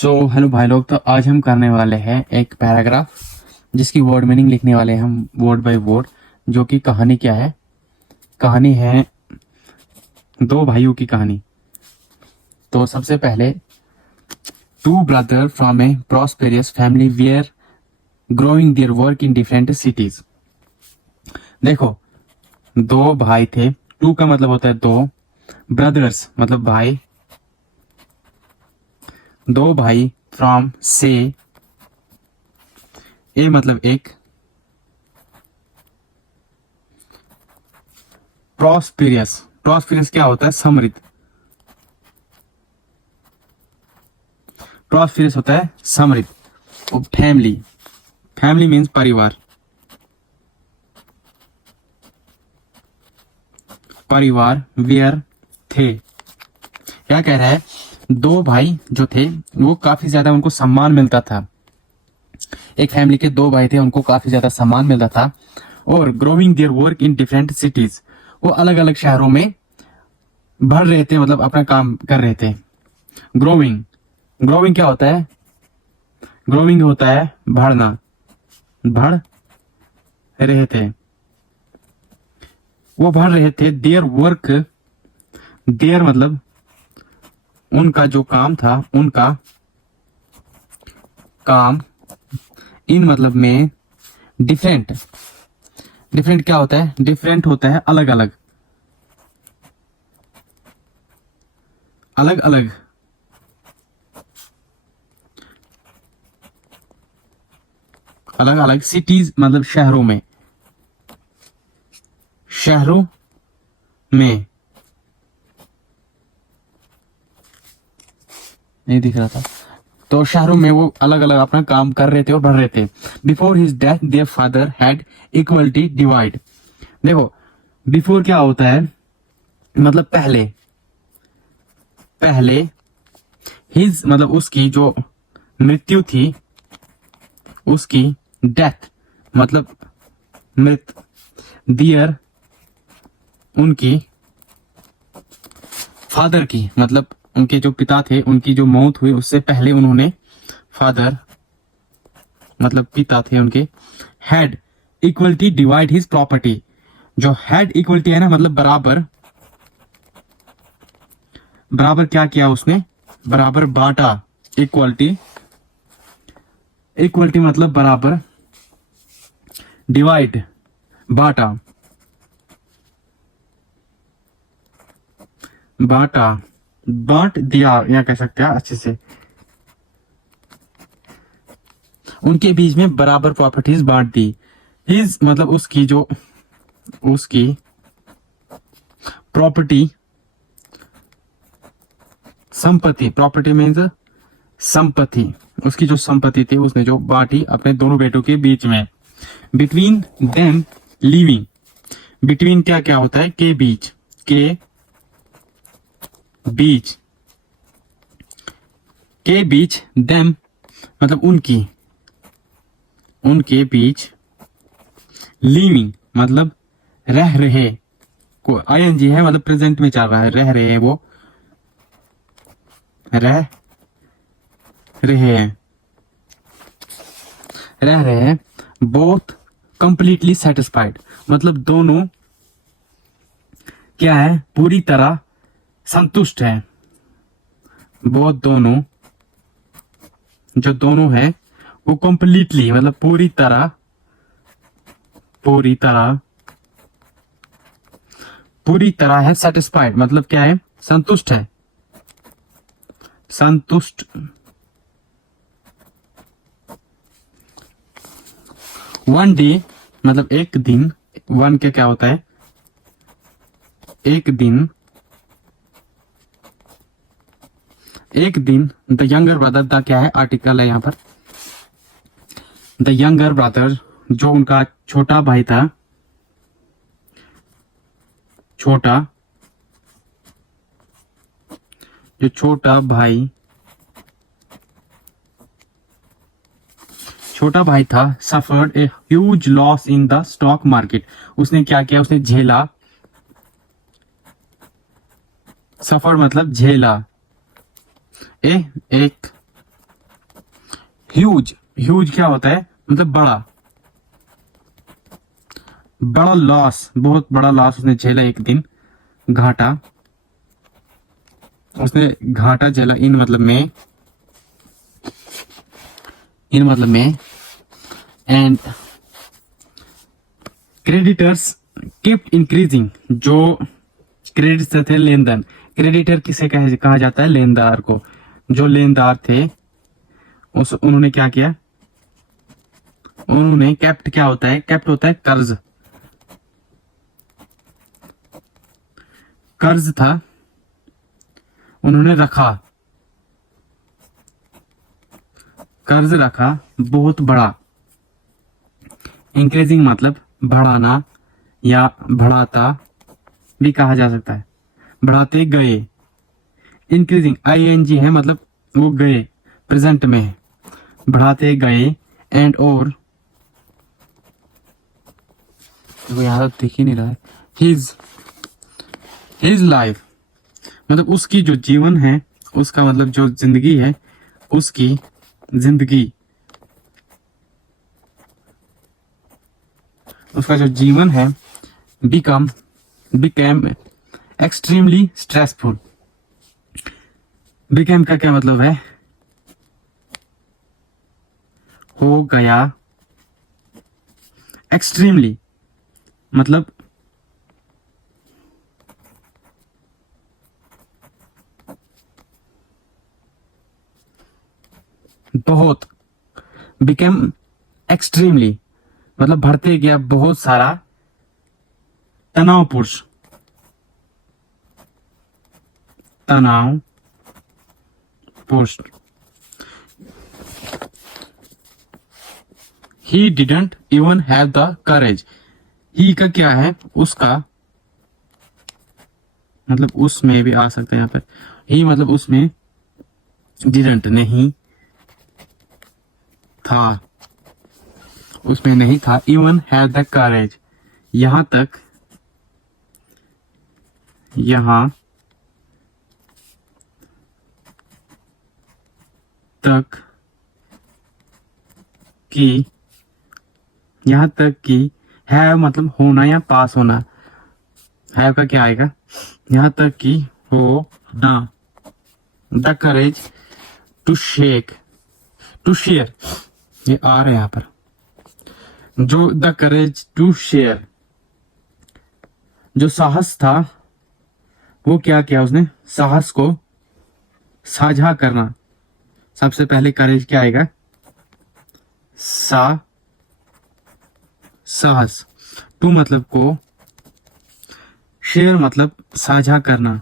Hello भाई लोग। तो आज हम करने वाले हैं एक पैराग्राफ जिसकी वर्ड मीनिंग लिखने वाले हैं हम वर्ड बाय वर्ड। जो कि कहानी क्या है, कहानी है दो भाइयों की कहानी। तो सबसे पहले, two brother from a prosperous family were growing their work in different cities. देखो, दो भाई थे। टू का मतलब होता है दो, ब्रदर्स मतलब भाई, दो भाई, फ्रॉम से, ए मतलब एक, प्रॉस्पेरियस, प्रॉस्पेरियस क्या होता है? समृद्ध। प्रॉस्पेरियस होता है समृद्ध। और फैमिली, फैमिली मीन्स परिवार, परिवार वेयर थे। क्या कह रहा है? दो भाई जो थे वो काफी ज्यादा उनको सम्मान मिलता था। एक फैमिली के दो भाई थे, उनको काफी ज्यादा सम्मान मिलता था। और growing their work in different cities, वो अलग अलग शहरों में बढ़ रहे थे, मतलब अपना काम कर रहे थे। ग्रोइंग, ग्रोइंग क्या होता है? ग्रोइंग होता है बढ़ना, बढ़ रहे थे, वो बढ़ रहे थे। देयर वर्क, देयर मतलब उनका जो काम था, उनका काम, इन मतलब में, डिफरेंट, डिफरेंट क्या होता है? डिफरेंट होता है अलग अलग, अलग अलग, अलग अलग सिटीज मतलब शहरों में, शहरों में। नहीं दिख रहा था। तो शहरों में वो अलग अलग अपना काम कर रहे थे और बढ़ रहे थे। Before his death their father had equality divide. देखो, बिफोर क्या होता है? मतलब पहले, पहले, हिज मतलब उसकी जो मृत्यु थी, उसकी डेथ मतलब मृत, दियर उनकी, फादर की मतलब उनके जो पिता थे, उनकी जो मौत हुई उससे पहले उन्होंने, फादर मतलब पिता थे उनके, had equality divide his property. जो हैड इक्वलिटी है ना, मतलब बराबर, बराबर क्या किया उसने? बराबर बांटा। इक्वलिटी, इक्वलिटी मतलब बराबर, डिवाइड बांटा, बांटा, बांट दिया या कह सकते हैं अच्छे से। उनके बीच में बराबर प्रॉपर्टीज बांट दी। हिज मतलब उसकी जो, उसकी प्रॉपर्टी, संपत्ति, प्रॉपर्टी मीन्स संपत्ति, उसकी जो संपत्ति थी उसने जो बांटी अपने दोनों बेटों के बीच में। बिटवीन देम लिविंग, बिटवीन क्या क्या होता है? के बीच, के बीच, के बीच, देम मतलब उनकी, उनके बीच, लिविंग मतलब रह रहे, को आईएनजी है मतलब प्रेजेंट में चल रहा है, रह रहे हैं, वो रह रहे हैं, रह रहे हैं। बोथ कंप्लीटली सेटिस्फाइड मतलब दोनों क्या है? पूरी तरह संतुष्ट है। वो दोनों, जो दोनों है वो कंप्लीटली मतलब पूरी तरह, पूरी तरह, पूरी तरह है। सेटिस्फाइड मतलब क्या है? संतुष्ट है, संतुष्ट। वन डे मतलब एक दिन, वन के क्या होता है? एक दिन, एक दिन। द यंगर ब्रदर, द क्या है? आर्टिकल है यहाँ पर। द यंगर ब्रदर जो उनका छोटा भाई था, छोटा, जो छोटा भाई, छोटा भाई था, suffered a huge loss in the stock market. उसने क्या किया? उसने झेला, सफर मतलब झेला, एक ह्यूज, ह्यूज क्या होता है, मतलब बड़ा, बड़ा लॉस, बहुत बड़ा लॉस उसने झेला एक दिन, घाटा, उसने घाटा झेला, इन मतलब में एंड क्रेडिटर्स केप्ट इंक्रीजिंग, जो क्रेडिट थे, लेन देन, क्रेडिटर किसे कहा जाता है, लेनदार को, जो लेनदार थे उन्होंने क्या किया, उन्होंने कैप्ट, क्या होता है कैप्ट, होता है कर्ज, कर्ज था, उन्होंने रखा, कर्ज रखा बहुत बड़ा, इंक्रीजिंग मतलब बढ़ाना या बढ़ाता भी कहा जा सकता है, बढ़ाते गए, इंक्रीजिंग आईएनजी है, मतलब वो गए, प्रेजेंट में है, बढ़ाते गए, एंड और वो यहाँ तक दिख ही नहीं रहा है, हिज लाइफ, मतलब उसकी जो जीवन है, उसका मतलब जो जिंदगी है, उसकी जिंदगी, उसका जो जीवन है, बिकेम एक्सट्रीमली स्ट्रेसफुल, बिकेम का क्या मतलब है, हो गया, एक्सट्रीमली मतलब बहुत, बिकेम एक्सट्रीमली मतलब बढ़ते गया बहुत सारा, तनावपूर्ण, he didn't even have the courage, ही का क्या है, उसका मतलब उसमें भी आ सकता है यहाँ पर, ही मतलब उसमें, डिडंट नहीं था, उसमें नहीं था, इवन हैव द करेज यहां तक कि हैव मतलब होना या पास होना, हैव का क्या आएगा, यहां तक कि हो ना, द करेज टू शेयर, ये आ रहा है यहां पर, जो द करेज टू शेयर, जो साहस था, वो क्या किया उसने, साहस को साझा करना, सबसे पहले करेज क्या आएगा, साहस, टू मतलब को, शेयर मतलब साझा करना,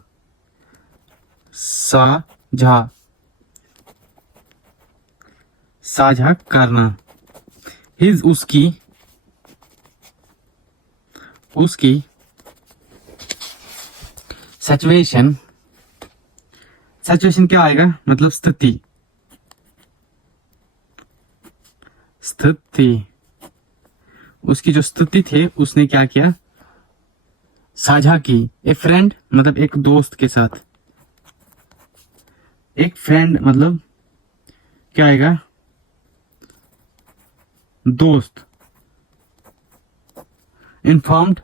साझा करना, हिज उसकी सिचुएशन क्या आएगा, मतलब स्थिति, उसकी जो स्थिति थे, उसने क्या किया, साझा की, ए फ्रेंड मतलब एक दोस्त के साथ, एक फ्रेंड मतलब क्या आएगा, दोस्त, इन्फॉर्म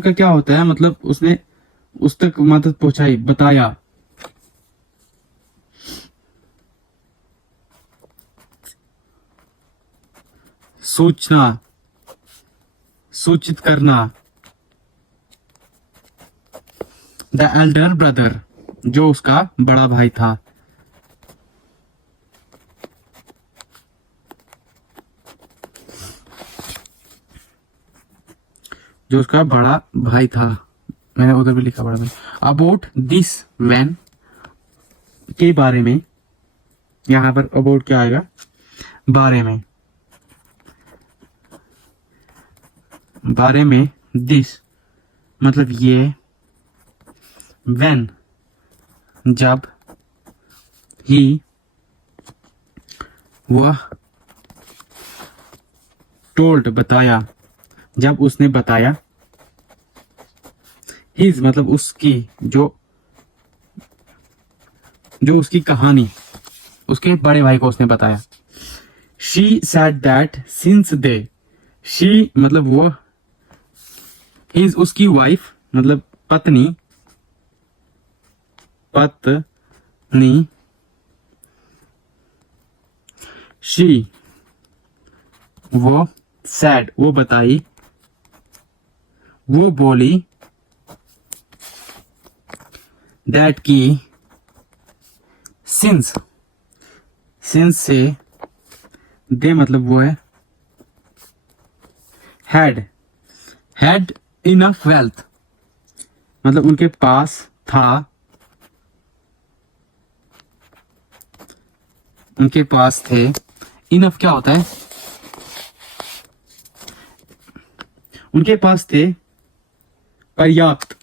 का क्या होता है, मतलब उसने उस तक मदद पहुंचाई, बताया, सूचित करना, द एल्डर ब्रदर जो उसका बड़ा भाई था, मैंने उधर भी लिखा बड़ा भाई, अबाउट दिस मैन के बारे में, यहां पर अबाउट क्या आएगा, बारे में दिस मतलब ये, व्हेन जब, ही वह, टोल्ड बताया जब उसने बताया, हिज मतलब उसकी जो उसकी कहानी, उसके बड़े भाई को उसने बताया। She said that since they, she मतलब वो, हिज उसकी वाइफ मतलब पत्नी, पत्नी, शी वो, सैड वो बताई, वो बोली, दैट की, सिंस, सिंस से, दे मतलब वो है, हैड इनफ वेल्थ मतलब उनके पास था, उनके पास थे, इनफ क्या होता है, उनके पास थे पर्याप्त,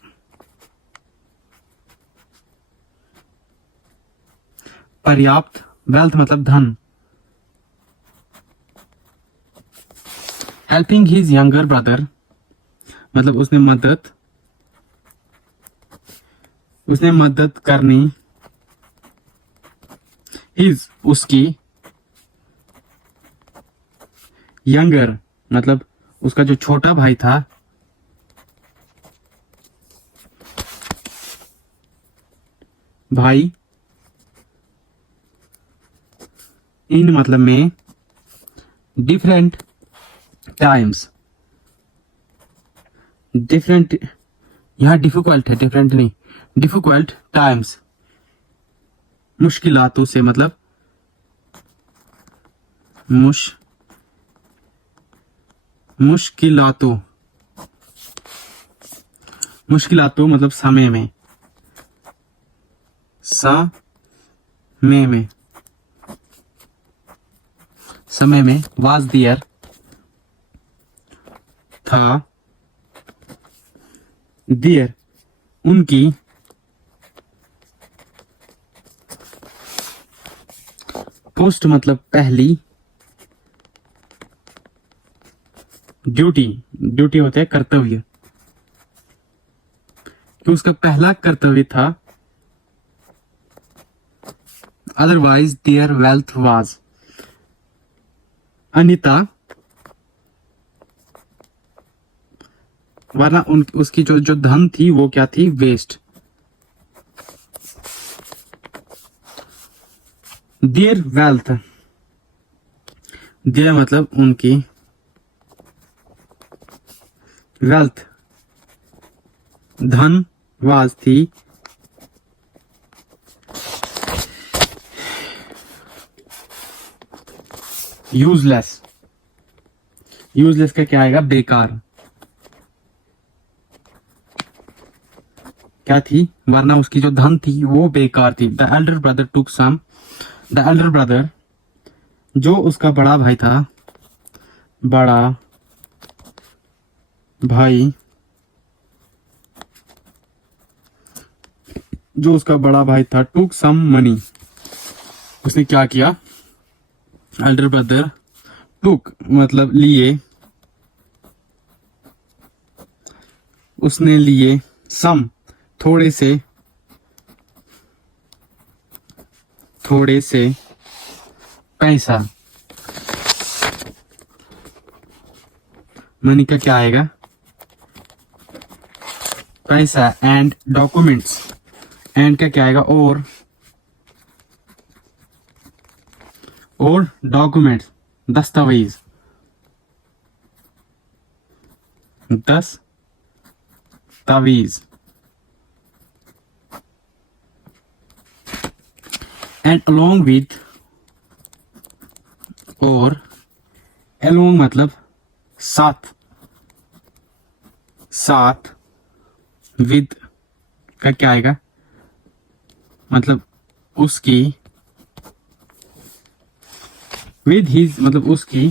पर्याप्त, वेल्थ मतलब धन। हेल्पिंग हिज यंगर ब्रदर मतलब उसने मदद करनी, हिज उसकी, यंगर मतलब उसका जो छोटा भाई था, भाई, इन मतलब में, डिफरेंट टाइम्स, डिफरेंट, यहां डिफिकल्ट है, डिफरेंट नहीं, डिफिकल्ट टाइम्स, मुश्किलातों से मतलब मुश्किलातों, मुश्किलातों मतलब समय में, में समय में, वाज दियर था, दियर उनकी, पोस्ट मतलब पहली, ड्यूटी, ड्यूटी होता है कर्तव्य, कि उसका पहला कर्तव्य था, otherwise there wealth was, Anita वरना उसकी जो धन थी वो क्या थी, वेस्ट। देयर वेल्थ, देयर मतलब उनकी, वेल्थ धन, वाज थी, यूजलेस, यूजलेस का क्या आएगा, बेकार, क्या थी, वरना उसकी जो धन थी वो बेकार थी। The elder brother took some, the elder brother जो उसका बड़ा भाई था, बड़ा भाई, जो उसका बड़ा भाई था, टुक सम मनी उसने क्या किया, एल्डर ब्रदर टुक मतलब लिए, उसने लिए, सम थोड़े से, थोड़े से पैसा, मनी का क्या आएगा, पैसा, एंड डॉक्यूमेंट्स, एंड का क्या आएगा, और डॉक्यूमेंट्स दस्तावेज, दस्तावेज, एंड अलोंग विथ, और अलोंग मतलब साथ, साथ, विद का क्या आएगा मतलब उसकी, विद हिज मतलब उसकी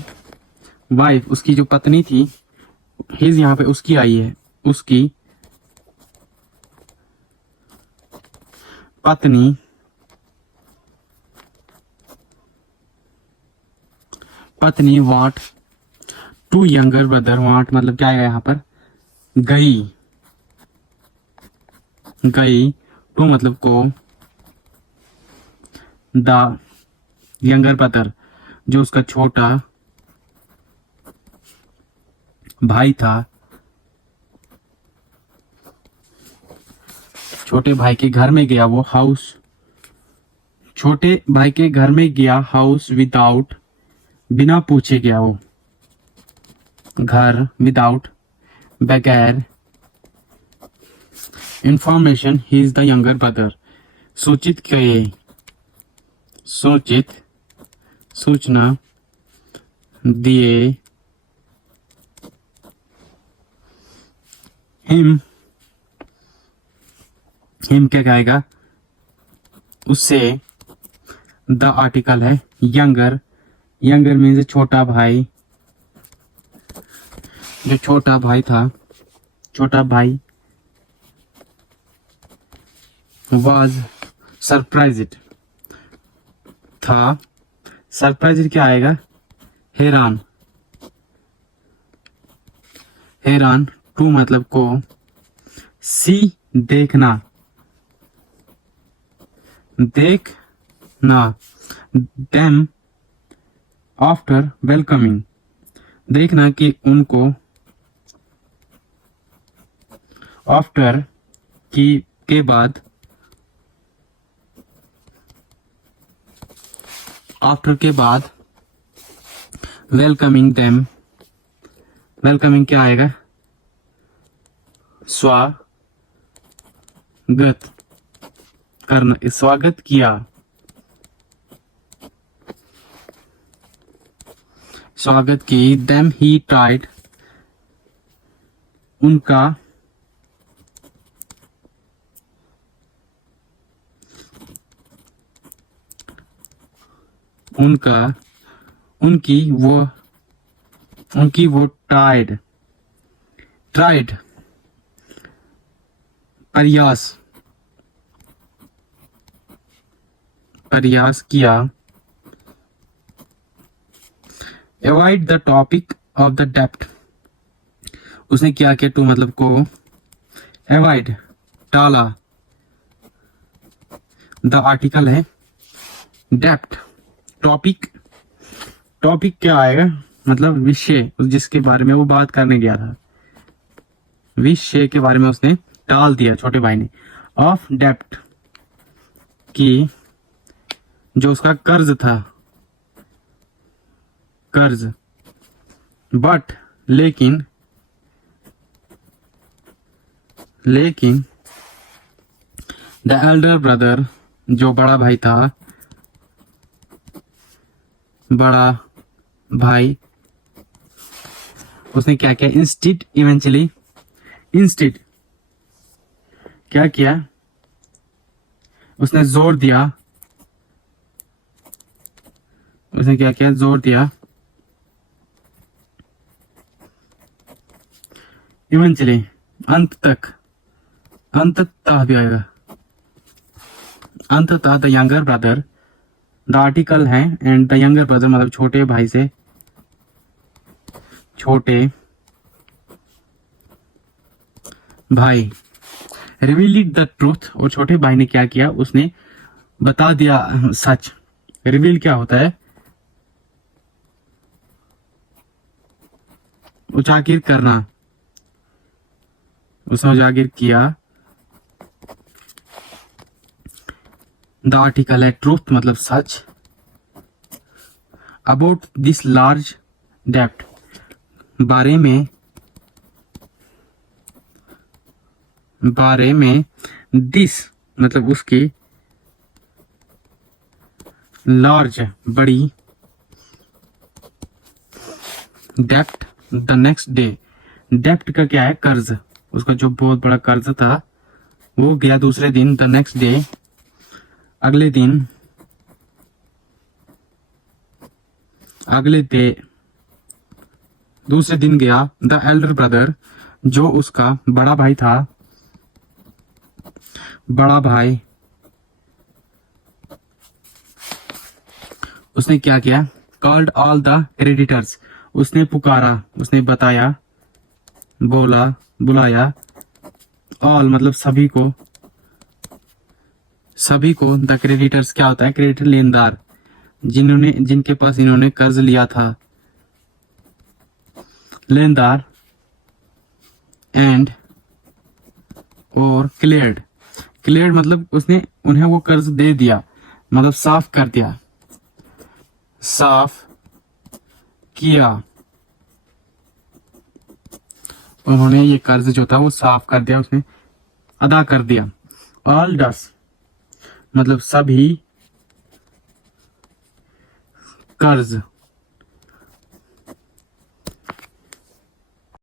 वाइफ, उसकी जो पत्नी थी, हिज यहाँ पे उसकी आई है, उसकी पत्नी, पत्नी, वाट टू यंगर ब्रदर, वाट मतलब क्या आएगा यहाँ पर, गई, गई, टू मतलब को, द यंगर ब्रदर, जो उसका छोटा भाई था, छोटे भाई के घर में गया वो हाउस, छोटे भाई के घर में गया हाउस विदाउट, बिना पूछे गया वो घर, विदाउट बगैर, information he is the younger brother, सूचित किए, सूचित सूचना दिए, हिम क्या कहेगा उससे, द आर्टिकल है यंगर, यंगर मीन्स छोटा भाई, जो छोटा भाई था, छोटा भाई वाज सरप्राइज्ड था, सरप्राइज्ड क्या आएगा, हैरान, हैरान, टू मतलब को, सी देखना, देखना, देम आफ्टर वेलकमिंग, देखना कि उनको, आफ्टर की के बाद, आफ्टर के बाद, वेलकमिंग देम, वेलकमिंग क्या आएगा, स्वागत करना, स्वागत किया, स्वागत की, देम ही ट्राइड, उनका, उनका, उनकी वो ट्राइड, ट्राइड प्रयास, प्रयास किया, avoid the topic of the depth, उसने क्या किया, टू मतलब को, अवॉइड टाला, द आर्टिकल है डेप्थ, टॉपिक, टॉपिक क्या आएगा, मतलब विषय, जिसके बारे में वो बात करने गया था, विषय के बारे में उसने टाल दिया छोटे भाई ने, ऑफ डेप्थ की, जो उसका कर्ज था, कर्ज, बट लेकिन, लेकिन द एल्डर ब्रदर, जो बड़ा भाई था, बड़ा भाई, उसने क्या किया, इंस्टीड, इवेंचुअली, इंस्टीड क्या किया, उसने जोर दिया, उसने क्या किया, जोर दिया, इवेंचुअली अंत तक, अंततः भी आएगा, अंततः the younger brother, the article है एंड द यंगर ब्रदर मतलब छोटे भाई से, छोटे भाई, रिवील्ड द ट्रूथ, और छोटे भाई ने क्या किया, उसने बता दिया सच, रिवील क्या होता है, उजागिर करना, उसने उजागिर किया, द आर्टिकल है ट्रूथ मतलब सच, अबाउट दिस लार्ज डेप्थ, बारे में, बारे में, दिस मतलब उसकी, लार्ज बड़ी, depth the next day, depth का क्या है, कर्ज, उसका जो बहुत बड़ा कर्ज था वो गया दूसरे दिन, द नेक्स्ट डे अगले दिन, अगले डे दूसरे दिन गया, द एल्डर ब्रदर, जो उसका बड़ा भाई था, बड़ा भाई, उसने क्या किया, कॉल्ड ऑल द क्रेडिटर्स, उसने पुकारा, उसने बताया, बोला, बुलाया, ऑल मतलब सभी को, सभी को, द क्रेडिटर्स क्या होता है, क्रेडिटर लेनदार, जिनके पास इन्होंने कर्ज लिया था। लेनदार एंड और क्लियर्ड। क्लियर्ड मतलब उसने उन्हें वो कर्ज दे दिया, मतलब साफ कर दिया, साफ किया। उन्होंने ये कर्ज जो था वो साफ कर दिया, उसने अदा कर दिया। ऑल डस मतलब सभी कर्ज